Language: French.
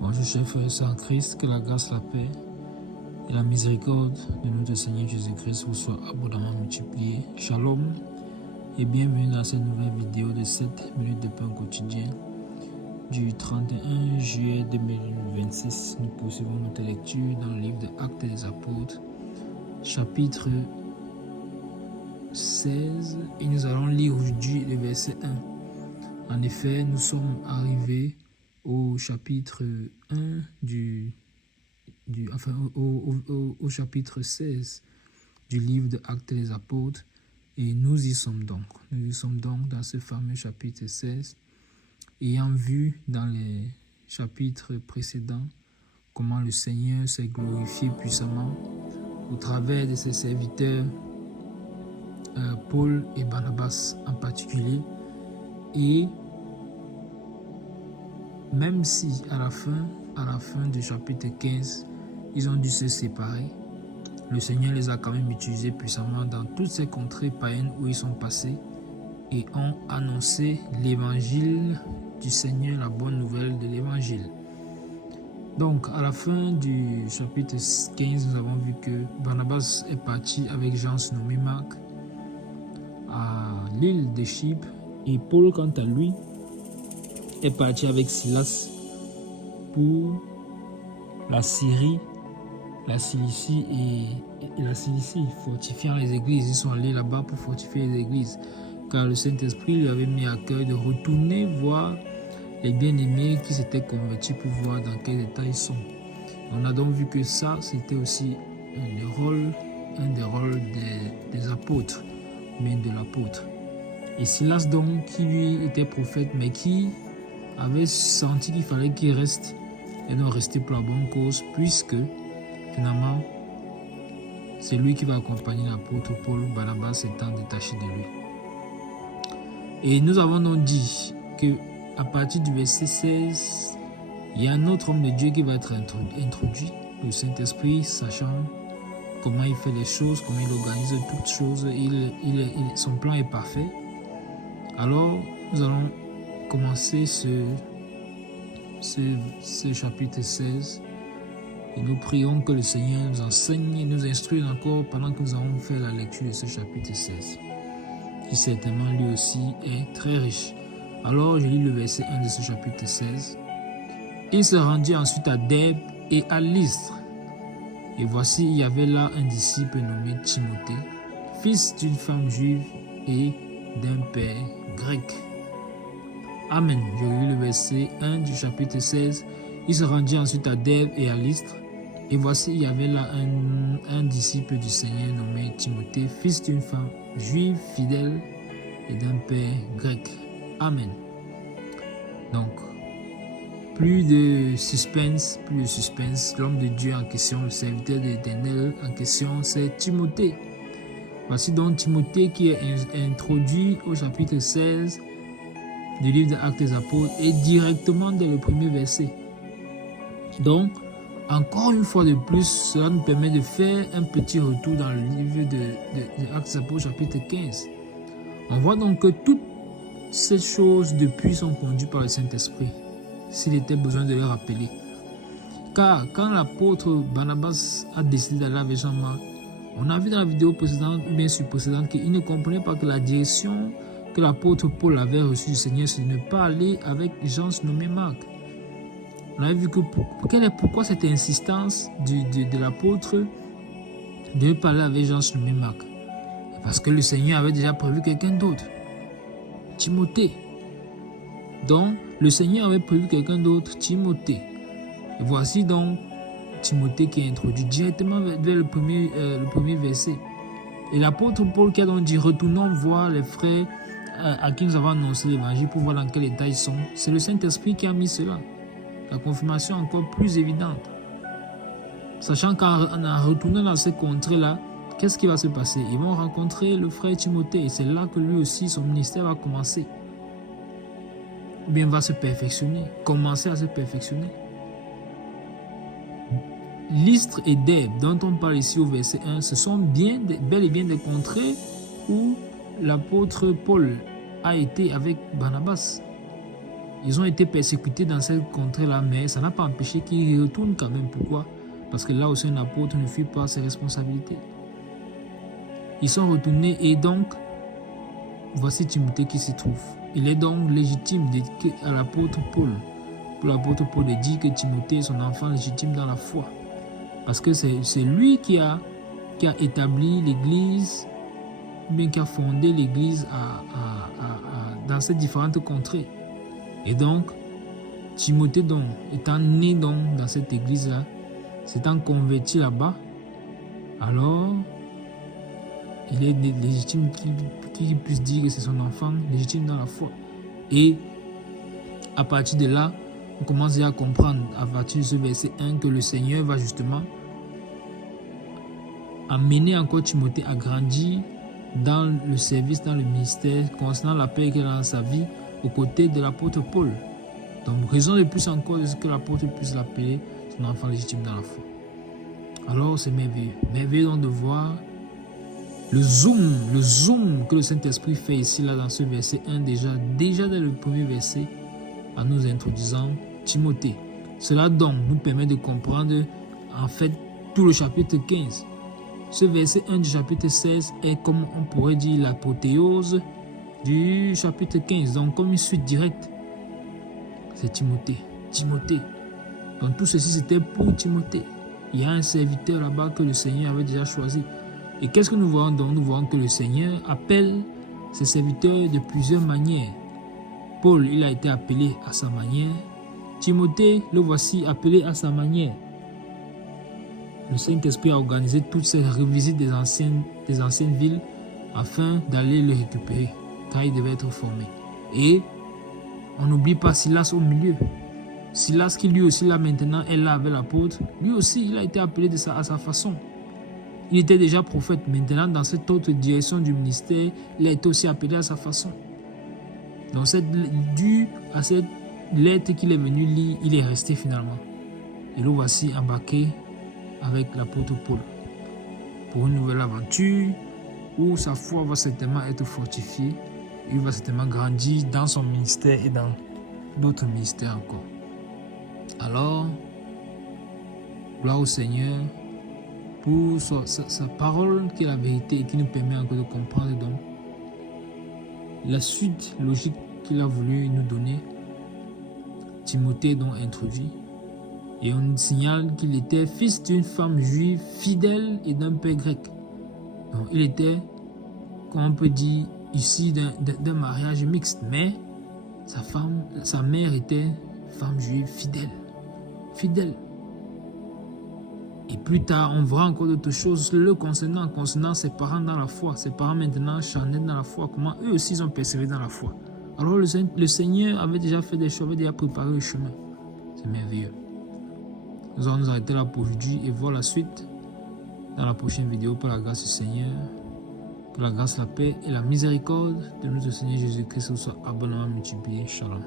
Bonjour chers frères et sœurs en Christ, que la grâce, la paix et la miséricorde de notre Seigneur Jésus-Christ vous soient abondamment multipliées. Shalom et bienvenue dans cette nouvelle vidéo de 7 minutes de pain quotidien du 31 juillet 2026. Nous poursuivons notre lecture dans le livre des Actes des Apôtres, chapitre 16, et nous allons lire aujourd'hui le verset 1. En effet, nous sommes arrivés au chapitre 1 au chapitre 16 du livre de Actes des Apôtres, et nous y sommes donc. Nous y sommes donc dans ce fameux chapitre 16, ayant vu dans les chapitres précédents comment le Seigneur s'est glorifié puissamment au travers de ses serviteurs, Paul et Barnabas en particulier, et même si à la fin du chapitre 15, ils ont dû se séparer, le Seigneur les a quand même utilisés puissamment dans toutes ces contrées païennes où ils sont passés et ont annoncé l'évangile du Seigneur, la bonne nouvelle de l'évangile. Donc à la fin du chapitre 15, nous avons vu que Barnabas est parti avec Jean nommé Marc à l'île de Chypre, et Paul quant à lui est parti avec Silas pour la Syrie, la Cilicie et la Cilicie, fortifiant les églises. Ils sont allés là-bas pour fortifier les églises, car le Saint-Esprit lui avait mis à cœur de retourner voir les bien-aimés qui s'étaient convertis pour voir dans quel état ils sont. On a donc vu que ça, c'était aussi un des rôles des apôtres, mais de l'apôtre. Et Silas donc, qui lui était prophète, mais qui avait senti qu'il fallait qu'il reste, et donc rester pour la bonne cause, puisque finalement c'est lui qui va accompagner l'apôtre Paul, Barnabas étant détaché de lui. Et nous avons donc dit que à partir du verset 16, il y a un autre homme de Dieu qui va être introduit, le Saint-Esprit, sachant comment il fait les choses, comment il organise toutes choses, son plan est parfait. Alors nous allons commencer ce chapitre 16 et nous prions que le Seigneur nous enseigne et nous instruise encore pendant que nous avons fait la lecture de ce chapitre 16, qui certainement lui aussi est très riche. Alors je lis le verset 1 de ce chapitre 16. Il se rendit ensuite à Derbe et à Lystre, et voici il y avait là un disciple nommé Timothée, fils d'une femme juive et d'un père grec. Amen. Je lis le verset 1 du chapitre 16. Il se rendit ensuite à Derbe et à Lystre, et voici il y avait là un disciple du Seigneur nommé Timothée, fils d'une femme juive fidèle et d'un père grec. Amen. Donc, plus de suspense. L'homme de Dieu en question, le serviteur de l'Éternel en question, c'est Timothée. Voici donc Timothée qui est introduit au chapitre 16 du livre des Actes des Apôtres et directement dès le premier verset. Donc, encore une fois de plus, cela nous permet de faire un petit retour dans le livre de Actes des Apôtres chapitre 15. On voit donc que toutes ces choses depuis sont conduites par le Saint-Esprit, s'il était besoin de les rappeler. Car quand l'apôtre Barnabas a décidé d'aller avec Jean-Marc, on a vu dans la vidéo précédente, ou bien précédente, qu'il ne comprenait pas que la direction que l'apôtre Paul avait reçue du Seigneur, c'est de ne pas aller avec Jean nommé Marc. On a vu que pourquoi cette insistance de l'apôtre de ne pas aller avec Jean nommé Marc. Parce que le Seigneur avait déjà prévu quelqu'un d'autre, Timothée. Donc, le Seigneur avait prévu quelqu'un d'autre, Timothée. Et voici donc Timothée qui est introduit directement vers le premier verset. Et l'apôtre Paul qui a donc dit, retournons voir les frères à qui nous avons annoncé l'évangile pour voir dans quel état ils sont. C'est le Saint-Esprit qui a mis cela. La confirmation est encore plus évidente. Sachant qu'en retournant dans ces contrées-là, qu'est-ce qui va se passer? Ils vont rencontrer le frère Timothée et c'est là que lui aussi, son ministère va commencer. Ou bien va se perfectionner, commencer à se perfectionner. Lystre et Derbe, dont on parle ici au verset 1, ce sont bel et bien des contrées où l'apôtre Paul a été avec Barnabas. Ils ont été persécutés dans cette contrée-là, mais ça n'a pas empêché qu'ils y retournent quand même. Pourquoi? Parce que là aussi, un apôtre ne fuit pas ses responsabilités. Ils sont retournés et donc, voici Timothée qui s'y trouve. Il est donc légitime à l'apôtre Paul. Pour l'apôtre Paul de dire que Timothée est son enfant légitime dans la foi. Parce que c'est lui qui a établi l'Église, bien qui a fondé l'Église dans ces différentes contrées. Et donc, Timothée, donc, étant né donc, dans cette Église-là, s'étant converti là-bas, alors il est légitime qu'il puisse dire que c'est son enfant légitime dans la foi. Et à partir de là, on commence déjà à comprendre à partir de ce verset 1 que le Seigneur va justement amener encore Timothée à grandir dans le service, dans le ministère, concernant l'appel qu'il a dans sa vie aux côtés de l'apôtre Paul. Donc, raison de plus encore de ce que l'apôtre puisse l'appeler son enfant légitime dans la foi. Alors, c'est merveilleux. Merveilleux donc de voir le zoom que le Saint-Esprit fait ici, là, dans ce verset 1, déjà dès le premier verset, en nous introduisant Timothée. Cela donc nous permet de comprendre, en fait, tout le chapitre 15. Ce verset 1 du chapitre 16 est, comme on pourrait dire, l'apothéose du chapitre 15. Donc, comme une suite directe, c'est Timothée. Timothée. Donc, tout ceci, c'était pour Timothée. Il y a un serviteur là-bas que le Seigneur avait déjà choisi. Et qu'est-ce que nous voyons donc? Nous voyons que le Seigneur appelle ses serviteurs de plusieurs manières. Paul, il a été appelé à sa manière. Timothée, le voici appelé à sa manière. Le Saint-Esprit a organisé toute cette revisite des anciennes villes afin d'aller le récupérer, car il devait être formé. Et on n'oublie pas Silas au milieu. Silas qui lui aussi là maintenant est là avec l'apôtre, lui aussi il a été appelé à sa façon. Il était déjà prophète, maintenant dans cette autre direction du ministère, il a été aussi appelé à sa façon. Donc dû à cette lettre qu'il est venu lire, il est resté finalement. Et le voici embarqué avec l'apôtre Paul pour une nouvelle aventure où sa foi va certainement être fortifiée. Il va certainement grandir dans son ministère et dans d'autres ministères encore. Alors, gloire au Seigneur pour sa parole qui est la vérité et qui nous permet encore de comprendre donc la suite logique qu'il a voulu nous donner. Timothée donc introduit et on signale qu'il était fils d'une femme juive fidèle et d'un père grec. Donc il était, comme on peut dire, issu d'un mariage mixte, mais sa mère était femme juive fidèle. Et plus tard, on verra encore d'autres choses le concernant ses parents dans la foi, ses parents maintenant charnels dans la foi, comment eux aussi ils ont persévéré dans la foi. Alors le Seigneur avait déjà fait des choses, avait déjà préparé le chemin. C'est merveilleux. Nous allons nous arrêter là pour aujourd'hui et voir la suite dans la prochaine vidéo par la grâce du Seigneur. Que la grâce, la paix et la miséricorde de notre Seigneur Jésus-Christ soient abondamment multipliées. Shalom.